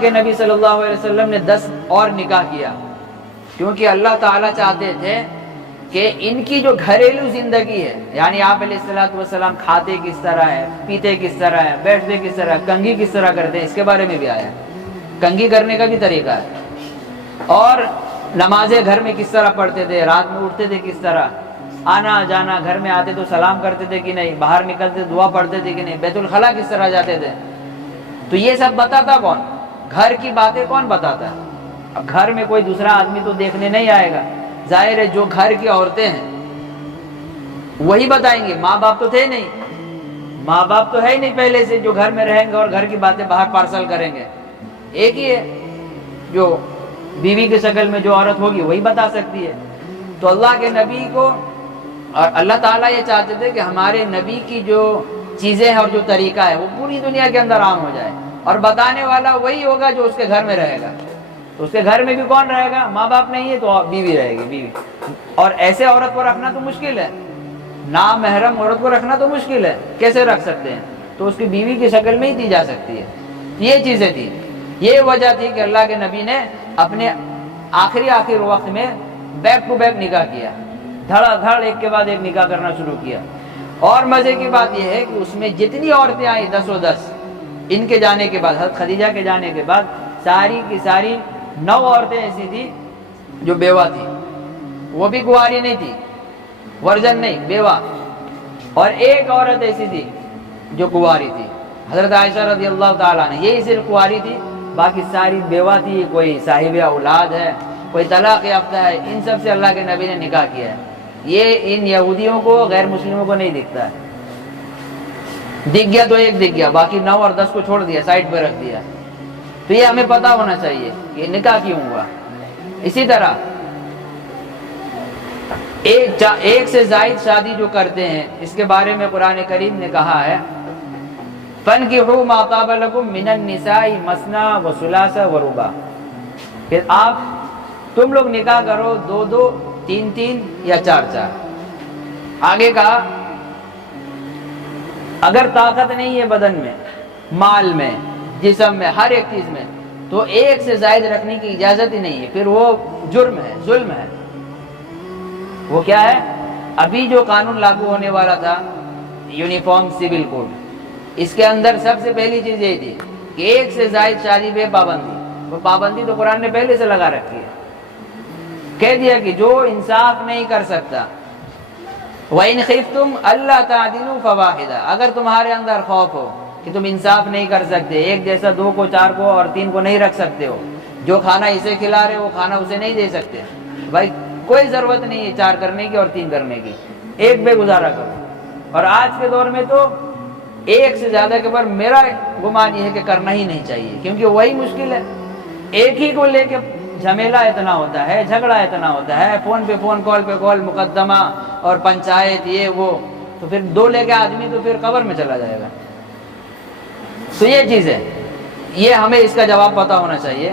کہ نبی صلی اللہ علیہ وسلم نے 10 اور نکاح کیا، کیونکہ اللہ تعالیٰ چاہتے تھے کہ ان کی جو گھریلو زندگی ہے، یعنی آپ علیہ السلام کھاتے کس طرح ہے، پیتے کس طرح ہے، بیٹھتے کس طرح، کنگھی کس طرح کرتے ہیں، اس کے بارے میں بھی آیا ہے، کنگھی کرنے کا بھی طریقہ ہے، اور نمازیں گھر میں کس طرح پڑھتے تھے، رات میں اٹھتے تھے کس طرح، آنا جانا، گھر میں آتے تو سلام کرتے تھے کہ نہیں، باہر نکلتے دعا پڑھتے تھے کہ نہیں، بیت الخلاء کس طرح جاتے تھے. تو یہ سب بتاتا کون؟ گھر کی باتیں کون بتاتا ہے؟ اب گھر میں کوئی دوسرا آدمی تو دیکھنے نہیں آئے گا، ظاہر ہے جو گھر کی عورتیں ہیں وہی بتائیں گے. ماں باپ تو تھے نہیں، ماں باپ تو ہے ہی نہیں پہلے سے جو گھر میں رہیں گے اور گھر کی باتیں باہر پارسل کریں گے. ایک ہی ہے جو بیوی کی شکل میں جو عورت ہوگی وہی بتا سکتی ہے. تو اللہ کے نبی کو، اور اللہ تعالیٰ یہ چاہتے تھے کہ ہمارے نبی کی جو چیزیں ہیں اور جو طریقہ ہے وہ پوری دنیا کے اندر عام ہو جائے، اور بتانے والا وہی ہوگا جو اس کے گھر میں رہے گا. تو اس کے گھر میں بھی کون رہے گا؟ ماں باپ نہیں ہے تو بیوی رہے گی، بیوی. اور ایسے عورت کو رکھنا تو مشکل ہے، نامحرم عورت کو رکھنا تو مشکل ہے، کیسے رکھ سکتے ہیں؟ تو اس کی بیوی کی شکل میں ہی دی جا سکتی ہے. یہ چیزیں تھی، یہ وجہ تھی کہ اللہ کے نبی نے اپنے آخری وقت میں بیک ٹو بیک نکاح کیا، دھڑا دھڑ ایک کے بعد ایک نکاح کرنا شروع کیا. اور مزے کی بات یہ ہے کہ اس میں جتنی عورتیں آئیں 10 ان کے جانے کے بعد، حضرت خدیجہ کے جانے کے بعد، ساری کی ساری 9 عورتیں ایسی تھی جو بیوہ تھی، وہ بھی کنواری نہیں تھی، ورجن نہیں، بیوہ. اور ایک عورت ایسی تھی جو کنواری تھی، حضرت عائشہ رضی اللہ تعالیٰ عنہ. یہی صرف کنواری تھی، باقی ساری بیوہ تھی. کوئی صاحب اولاد ہے، کوئی طلاق یافتہ ہے، ان سب سے اللہ کے نبی نے نکاح کیا ہے. یہ ان یہودیوں کو، غیر مسلموں کو نہیں دکھتا ہے. دکھ گیا تو ایک دکھ گیا، باقی 9 اور 10 کو چھوڑ دیا، سائڈ پہ رکھ دیا. تو یہ ہمیں پتا ہونا چاہیے کہ نکاح کیوں ہوا. اسی طرح ایک سے زائد شادی جو کرتے ہیں، اس کے بارے میں قرآن کریم نے کہا ہے فَانْكِحُوا مَا طَابَ لَكُم مِّنَ النِّسَاءِ مَثْنَىٰ وَثُلَاثَ وَرُبَاعَ. پھر تم لوگ نکاح کرو 2 3 یا 4. آگے کہا اگر طاقت نہیں ہے بدن میں، مال میں، جسم میں، ہر ایک چیز میں، تو ایک سے زائد رکھنے کی اجازت ہی نہیں ہے. پھر وہ جرم ہے، ظلم ہے. وہ کیا ہے؟ ابھی جو قانون لاگو ہونے والا تھا، یونیفارم سول کوڈ، اس کے اندر سب سے پہلی چیز یہ تھی کہ ایک سے زائد شادی پہ پابندی. وہ پابندی تو قرآن نے پہلے سے لگا رکھی ہے. کہہ دیا کہ جو انصاف نہیں کر سکتا، وَإِنْ خِفْتُمْ أَلَّا تَعْدِلُوا فَوَاحِدًا، اگر تمہارے اندر خوف ہو کہ تم انصاف نہیں کر سکتے، ایک جیسا 2 کو 4 کو اور 3 کو نہیں رکھ سکتے ہو، جو کھانا اسے کھلا رہے وہ کھانا اسے نہیں دے سکتے، بھائی کوئی ضرورت نہیں ہے 4 کرنے کی اور 3 کرنے کی، ایک بے گزارا کرو. اور آج کے دور میں تو ایک سے زیادہ کے بعد میرا گمان یہ ہے کہ کرنا ہی نہیں چاہیے، کیونکہ وہی مشکل ہے. ایک ہی کو لے کے جھمیلا اتنا ہوتا ہے، جھگڑا اتنا ہوتا ہے، فون پہ فون، کال پہ کال، مقدمہ اور پنچایت، یہ وہ. تو پھر 2 لے کے آدمی تو پھر قبر میں چلا جائے گا. تو یہ چیز ہے، یہ ہمیں اس کا جواب پتہ ہونا چاہیے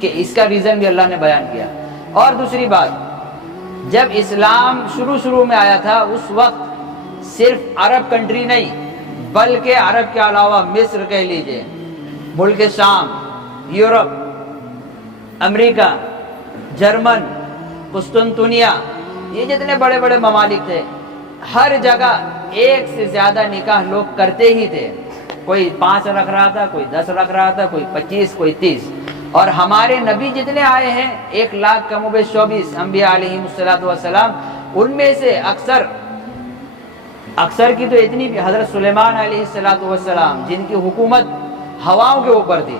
کہ اس کا ریزن بھی اللہ نے بیان کیا. اور دوسری بات، جب اسلام شروع میں آیا تھا اس وقت صرف عرب کنٹری نہیں بلکہ عرب کے علاوہ مصر کہہ لیجئے، ملک شام، یورپ، امریکہ، جرمن، قسطنطنیہ، یہ جتنے بڑے بڑے ممالک تھے، ہر جگہ ایک سے زیادہ نکاح لوگ کرتے ہی تھے. کوئی 5 رکھ رہا تھا، کوئی 10 رکھ رہا تھا، کوئی 25، کوئی 30. اور ہمارے نبی جتنے آئے ہیں 1 لاکھ کم و بیش 24 انبیاء علیہم السلام، ان میں سے اکثر کی تو اتنی بھی، حضرت سلیمان علیہ السلام جن کی حکومت ہواؤں کے اوپر تھی،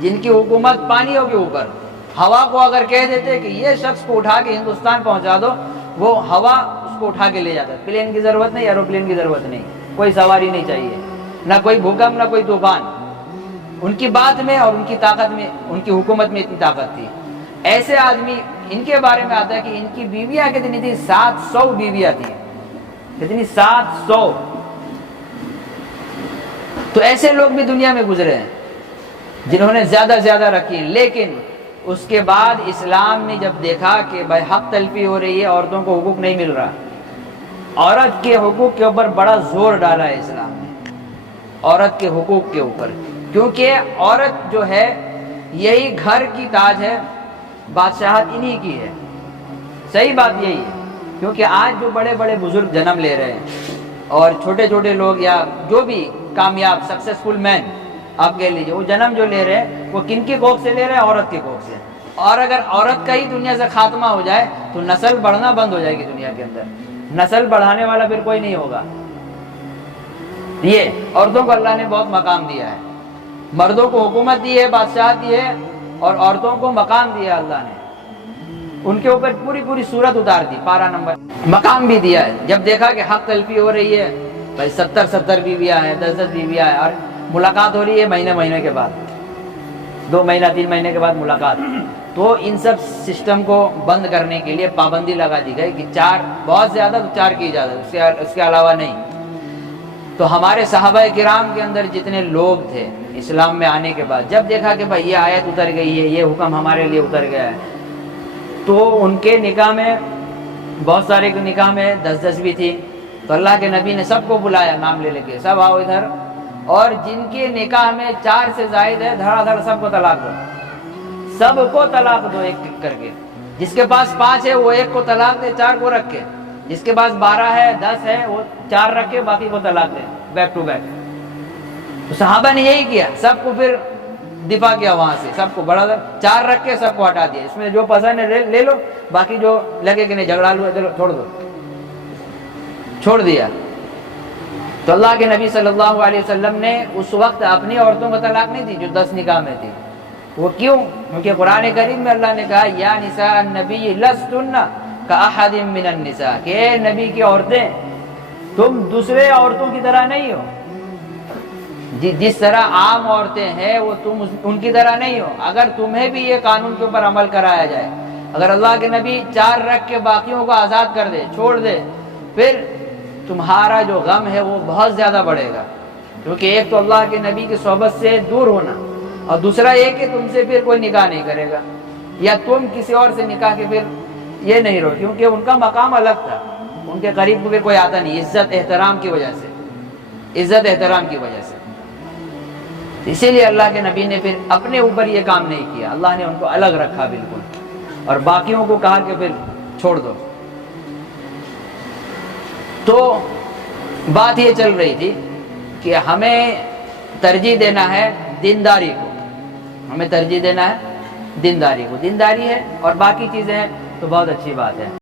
جن کی حکومت پانیوں کے اوپر، ہوا کو اگر کہہ دیتے کہ یہ شخص کو اٹھا کے ہندوستان پہنچا دو، وہ ہوا اس کو اٹھا کے لے جاتا. پلین کی ضرورت نہیں، ایروپلین کی ضرورت نہیں، کوئی سواری نہیں چاہیے، نہ کوئی بھوکم، نہ کوئی طوفان. ان کی بات میں اور ان کی طاقت میں، ان کی حکومت میں اتنی طاقت تھی. ایسے آدمی، ان کے بارے میں آتا ہے کہ ان کی بیویاں کتنی تھی؟ 700 بیویاں تھیں. کتنی؟ 700. تو ایسے لوگ بھی دنیا میں گزرے ہیں جنہوں نے زیادہ رکھی. لیکن اس کے بعد اسلام نے جب دیکھا کہ بھائی حق تلفی ہو رہی ہے، عورتوں کو حقوق نہیں مل رہا، عورت کے حقوق کے اوپر بڑا زور ڈالا ہے اسلام نے. عورت کے حقوق کے اوپر کیونکہ عورت جو ہے یہی گھر کی تاج ہے، بادشاہت انہی کی ہے۔ صحیح بات یہی ہے، کیونکہ آج جو بڑے بڑے بزرگ جنم لے رہے ہیں اور چھوٹے چھوٹے لوگ یا جو بھی کامیاب سکسیسفل مین آپ کہہ لیجیے، وہ جنم جو لے رہے ہیں وہ کن کی کوکھ سے لے رہے ہیں؟ عورت کی کوکھ سے۔ اور اگر عورت کا ہی دنیا سے خاتمہ ہو جائے تو نسل بڑھنا بند ہو جائے گی دنیا کے اندر، نسل بڑھانے والا پھر کوئی نہیں ہوگا۔ یہ عورتوں کو اللہ نے بہت مقام دیا ہے، مردوں کو حکومت دی ہے، بادشاہت دی ہے، اور عورتوں کو مقام دیا اللہ نے، ان کے اوپر پوری پوری صورت اتار دی، پارا نمبر مقام بھی دیا ہے۔ جب دیکھا کہ حق تلفی ہو رہی ہے، بھائی 70 بیویاں ہیں، 10 بیویاں ہیں، اور ملاقات ہو رہی ہے مہینے کے بعد، 2 مہینہ 3 مہینے کے بعد ملاقات، تو ان سب سسٹم کو بند کرنے کے لیے پابندی لگا دی گئی کہ 4، بہت زیادہ تو 4 کی اجازت، اس کے علاوہ نہیں۔ تو ہمارے صحابہ کرام کے اندر جتنے لوگ تھے اسلام میں آنے کے بعد، جب دیکھا کہ بھائی یہ آیت اتر گئی ہے، یہ حکم ہمارے لیے اتر گیا ہے، تو ان کے نکاح میں، بہت سارے کے نکاح میں 10 بھی تھی، تو اللہ کے نبی نے سب کو بلایا نام لے کے، سب آؤ ادھر، اور جن کے نکاح میں 4 سے زائد ہے دھڑا دھڑ سب کو طلاق دو، سب کو طلاق دو ایک ایک کر کے۔ جس کے پاس 5 ہے وہ 1 کو طلاق دے، 4 کو رکھ کے، جس کے پاس 12 ہے 10 ہے وہ 4 رکھ کے باقی کو طلاق دے، بیک ٹو بیک۔ تو صحابہ نے یہی کیا، سب کو پھر دفاع کیا وہاں سے، سب کو بڑا 4 رکھ کے سب کو ہٹا دیا، اس میں جو پسند ہے لے لو، باقی جو لگے کہ نہیں جھگڑا لو چلو چھوڑ دو، چھوڑ دیا۔ تو اللہ کے نبی صلی اللہ علیہ وسلم نے اس وقت اپنی عورتوں کو طلاق نہیں دی جو 10 نکاح میں تھی۔ وہ کیوں؟ کیونکہ قرآن کریم میں اللہ نے کہا یا نساء النبی لستن کاحد من النساء، کہ اے نبی کی عورتیں تم دوسرے عورتوں کی طرح نہیں ہو، جس طرح عام عورتیں ہیں وہ تم ان کی طرح نہیں ہو۔ اگر تمہیں بھی یہ قانون کے اوپر عمل کرایا جائے، اگر اللہ کے نبی 4 رکھ کے باقیوں کو آزاد کر دے، چھوڑ دے، پھر تمہارا جو غم ہے وہ بہت زیادہ بڑھے گا، کیونکہ ایک تو اللہ کے نبی کی صحبت سے دور ہونا، اور دوسرا یہ کہ تم سے پھر کوئی نکاح نہیں کرے گا، یا تم کسی اور سے نکاح کے پھر یہ نہیں رہو، کیونکہ ان کا مقام الگ تھا، ان کے قریب کو بھی کوئی آتا نہیں، عزت احترام کی وجہ سے، عزت احترام کی وجہ سے۔ اسی لیے اللہ کے نبی نے پھر اپنے اوپر یہ کام نہیں کیا، اللہ نے ان کو الگ رکھا بالکل، اور باقیوں کو کہا کہ پھر چھوڑ دو۔ تو بات یہ چل رہی تھی کہ ہمیں ترجیح دینا ہے دینداری کو، ہمیں ترجیح دینا ہے دینداری کو، دینداری ہے اور باقی چیزیں ہیں تو بہت اچھی بات ہے۔